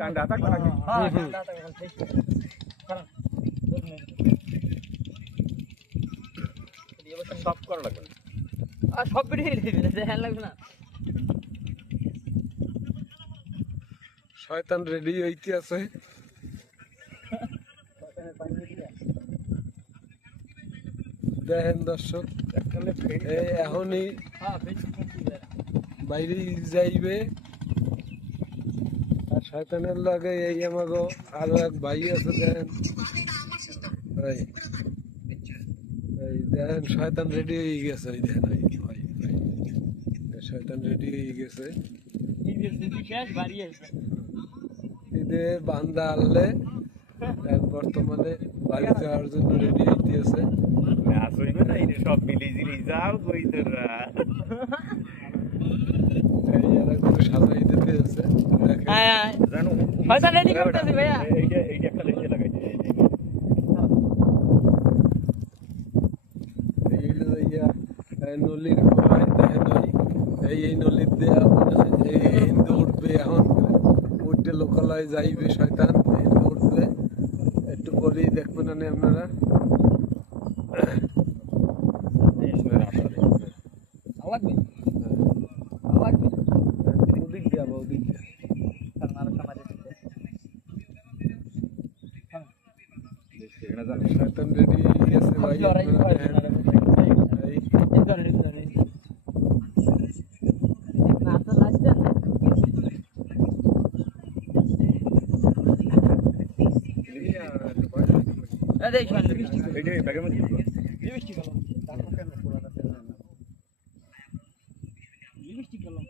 কান্ডা থাকবে নাকি? হ্যাঁ কান্দা থাকবে এখন ঠিক কারণ সব করা লাগবে না। আর সব ভিডিও দিবি না দেখেন লাগবে না শয়তান রেডি হইতে আছে। দেখেন দর্শক, এই এখনই হ্যাঁ বেশি বাইরে যাইবে। আর শয়তানের লাগে এই আমাগো আরো এক ভাই আছে। দেখেন এই এই দেখেন শয়তান রেডি হয়ে গেছে। ওই দেখেন ওই ভাই ভাই শয়তান রেডি হয়ে গেছে। ঈদের দিদি শেষ বাড়ি আসবে ঈদে বান্দা আনলে বর্তমানে বাড়ি যাওয়ার জন্য রেডি হইতে আছে। নাচ হইবে না, এই সব মিলি জিলি যাও কই তোরা। এই এরা করে সাজাই দিতে আছে। দেখেন হ্যাঁ জানো শয়তান রেডি করতেছি ভাইয়া এইটা একটা লেগে লাগাই এই হলো ইয়া নলির গোড়ায় দেখেন এই নলির দেয়া এই হিন্দু উঠবে এখন। উঠতে লোকালয় যাইবে শয়তান, হিন্দু উঠবে। একটু পরেই দেখবেন না আপনারা। লাগবে লাগবে ওদিক দিয়ে আবার ওদিক দিয়ে আর কামারে দিতে শয়তান রেডি হয়ে গেছে ভাই। জরাই আপনারা দেখেন। এই ইদারে ইদারে না তো লাগবে না দেখ মানে বৃষ্টি এইটা ব্যাগের মধ্যে দিবো। বৃষ্টি কালাম কেন পুরাটা তেল না? বৃষ্টি কালাম